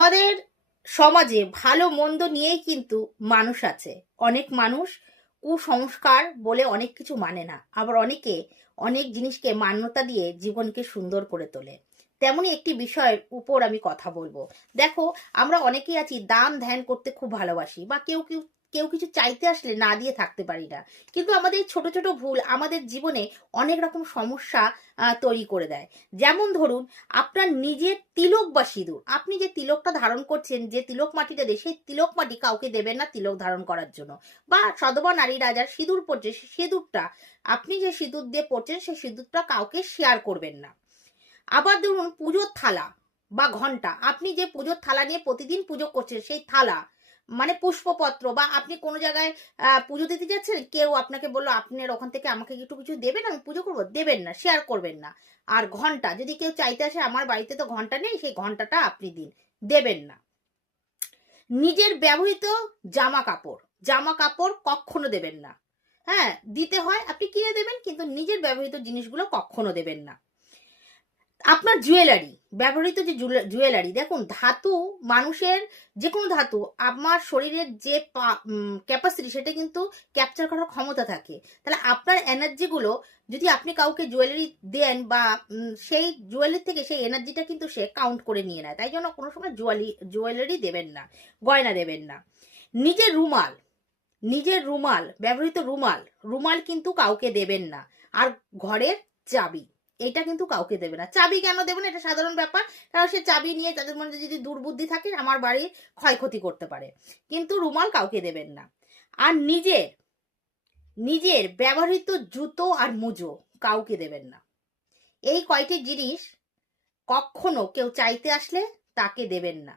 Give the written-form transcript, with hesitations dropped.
আমাদের সমাজে ভালো মন্দ নিয়েই কিন্তু মানুষ আছে। অনেক মানুষ কুসংস্কার বলে অনেক কিছু মানে না, আবার অনেকে অনেক জিনিসকে মান্যতা দিয়ে জীবনকে সুন্দর করে তোলে। তেমনই একটি বিষয়ের উপর আমি কথা বলবো। দেখো, আমরা অনেকেই আছি দান ধ্যান করতে খুব ভালোবাসি, বা কেউ কেউ কেউ কিছু চাইতে আসলে না দিয়ে থাকতে পারি না। কিন্তু আমাদের এই ছোট ছোট ভুল আমাদের জীবনে অনেক রকম সমস্যা তৈরি করে দেয়। যেমন ধরুন, আপনার নিজের তিলক বা সিঁদুর, আপনি যে তিলকটা ধারণ করছেন, যে তিলক মাটিটা দিয়ে, সেই তিলক মাটি কাউকে দেবেন না তিলক ধারণ করার জন্য। বা সধবা নারীরা যার সিঁদুর পড়ছে, সেই সিঁদুরটা, আপনি যে সিঁদুর দিয়ে পড়ছেন সেই সিঁদুরটা কাউকে শেয়ার করবেন না। আবার ধরুন, পুজোর থালা বা ঘন্টা, আপনি যে পুজোর থালা নিয়ে প্রতিদিন পুজো করছেন, সেই থালা মানে পুষ্পপত্র, বা আপনি কোনো জায়গায় পুজো দিতে যাচ্ছেন, কেউ আপনাকে বললো আপনার ওখান থেকে আমাকে একটু কিছু দেবেন, আমি পুজো করবো, দেবেন না, শেয়ার করবেন না। আর ঘন্টা যদি কেউ চাইতে আসে, আমার বাড়িতে তো ঘন্টা নেই, সেই ঘন্টাটা আপনি দিন, দেবেন না। নিজের ব্যবহৃত জামা কাপড় কখনো দেবেন না। হ্যাঁ, দিতে হয় আপনি কিনে দেবেন, কিন্তু নিজের ব্যবহৃত জিনিসগুলো কখনো দেবেন না। আপনার জুয়েলারি, ব্যবহৃত যে জুয়েলারি, দেখুন ধাতু, মানুষের যে কোনো ধাতু আমার শরীরের যে ক্যাপাসিটি, সেটা কিন্তু ক্যাপচার করার ক্ষমতা থাকে। তাহলে আপনার এনার্জিগুলো যদি আপনি কাউকে জুয়েলারি দেন, বা সেই জুয়েলারি থেকে সেই এনার্জিটা কিন্তু সে কাউন্ট করে নিয়ে নেয়। তাই জন্য কোনো সময় জুয়েলারি দেবেন না, গয়না দেবেন না। নিজের রুমাল, ব্যবহৃত রুমাল, কিন্তু কাউকে দেবেন না। আর ঘরের চাবি, এটা কিন্তু কাউকে দেবে না। চাবি কেন দেবে না, এটা সাধারণ ব্যাপার, কারণ সে চাবি নিয়ে তাদের মধ্যে যদি দুর্বুদ্ধি থাকে, আমার বাড়ির ক্ষয়ক্ষতি করতে পারে। কিন্তু রুমাল কাউকে দেবেন না। আর নিজের ব্যবহৃত জুতো আর মুজো কাউকে দেবেন না। এই কয়টি জিনিস কখনো কেউ চাইতে আসলে তাকে দেবেন না।